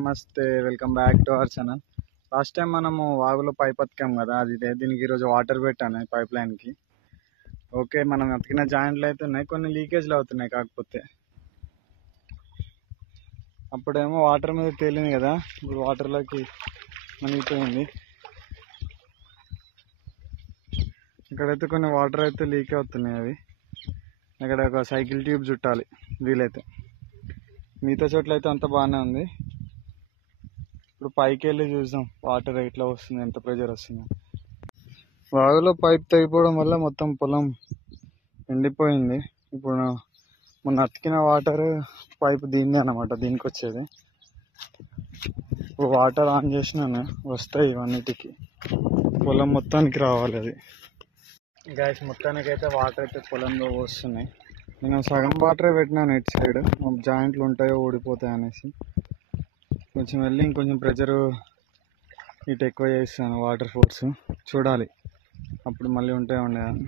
నమస్తే, welcome back to our channel. Last time మనము వాగులో పైప్ అతికాం కదా, దీనికి ఈరోజు వాటర్ పెట్టాను పైప్ లైన్కి. ఓకే, మనం అతికిన జాయింట్లు అయితే ఉన్నాయి, కొన్ని లీకేజ్లు అవుతున్నాయి. కాకపోతే అప్పుడేమో వాటర్ మీద తేలింది కదా, ఇప్పుడు వాటర్లోకి మునిగిపోయింది. ఇక్కడైతే కొన్ని వాటర్ అయితే లీక్ అవుతున్నాయి. అవి ఇక్కడ ఒక సైకిల్ ట్యూబ్ చుట్టాలి వీలైతే. మిగతా చోట్ల అయితే అంత బాగానే ఉంది. ఇప్పుడు పైకి వెళ్ళి చూద్దాం వాటర్ ఎట్లా వస్తుంది, ఎంత ప్రెషర్ వస్తుంది. వాగులో పైప్ తెగిపోవడం వల్ల మొత్తం పొలం ఎండిపోయింది. ఇప్పుడు మొన్న అతికిన వాటర్ పైప్ దీన్ని అన్నమాట, దీనికి వచ్చేది. ఇప్పుడు వాటర్ ఆన్ చేసినాను, వస్తాయి ఇవన్నిటికి, పొలం మొత్తానికి రావాలి అది. గ్యాస్ మొత్తానికి అయితే వాటర్ అయితే పొలంలో వస్తున్నాయి. నేను సగం వాటరే పెట్టినాను ఇటు సైడ్, జాయింట్లు ఉంటాయో ఊడిపోతాయి అనేసి. కొంచెం వెళ్ళి ఇంకొంచెం ప్రెషర్ ఇటు ఎక్కువ చేస్తాను, వాటర్ ఫోర్స్ చూడాలి, అప్పుడు మళ్ళీ ఉంటాయో ఉండేది.